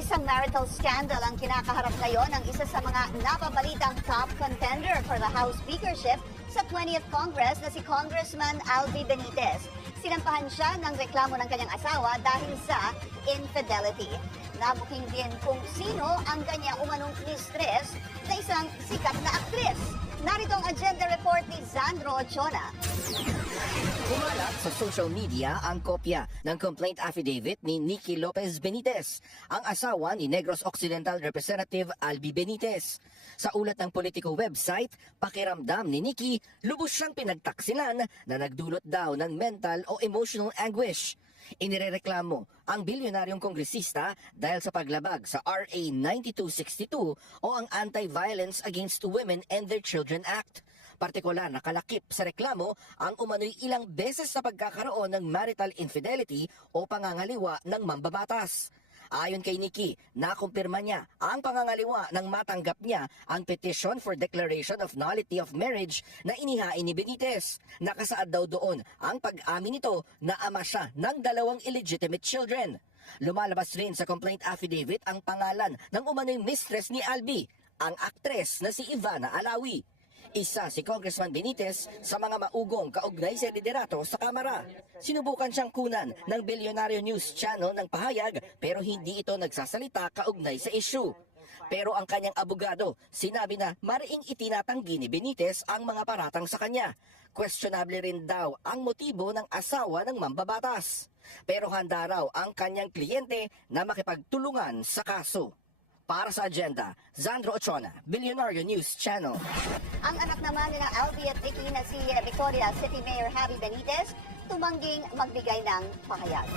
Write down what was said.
Isang marital scandal ang kinakaharap ngayon ng isa sa mga napabalitang top contender for the House Speakership sa 20th Congress na si Congressman Albi Benitez. Sinampahan siya ng reklamo ng kanyang asawa dahil sa infidelity. Nabuking din kung sino ang kanya umanong mistress na isang sikat na aktris. Narito ang agenda report ni Zandro Ochona. Kumalat sa social media ang kopya ng complaint affidavit ni Nikki Lopez Benitez, ang asawa ni Negros Occidental Representative Albi Benitez. Sa ulat ng Politico website, pakiramdam ni Nikki, lubos siyang pinagtaksilan na nagdulot daw ng mental o emotional anguish. Inirereklamo ang bilyonaryong kongresista dahil sa paglabag sa RA 9262 o ang Anti-Violence Against Women and Their Children Act. Partikular na kalakip sa reklamo ang umano'y ilang beses sa pagkakaroon ng marital infidelity o pangangaliwa ng mambabatas. Ayon kay Nikki, nakumpirma niya ang pangangaliwa nang matanggap niya ang petition for declaration of nullity of marriage na inihain ni Benitez. Nakasaad daw doon ang pag-amin nito na ama siya ng 2 illegitimate children. Lumalabas rin sa complaint affidavit ang pangalan ng umano'y mistress ni Albi, ang aktres na si Ivana Alawi. Isa si Congressman Benitez sa mga maugong kaugnay sa liderato sa Kamara. Sinubukan siyang kunan ng Bilyonaryo News Channel ng pahayag pero hindi ito nagsasalita kaugnay sa issue. Pero ang kanyang abogado, sinabi na mariing itinatanggi ni Benitez ang mga paratang sa kanya. Questionable rin daw ang motibo ng asawa ng mambabatas. Pero handa raw ang kanyang kliyente na makipagtulungan sa kaso. Para sa agenda, Zandro Ochona, Bilyonaryo News Channel. Ang anak naman nila Albi at Nikki na si Victoria City Mayor Javi Benitez tumangging magbigay ng pahayag.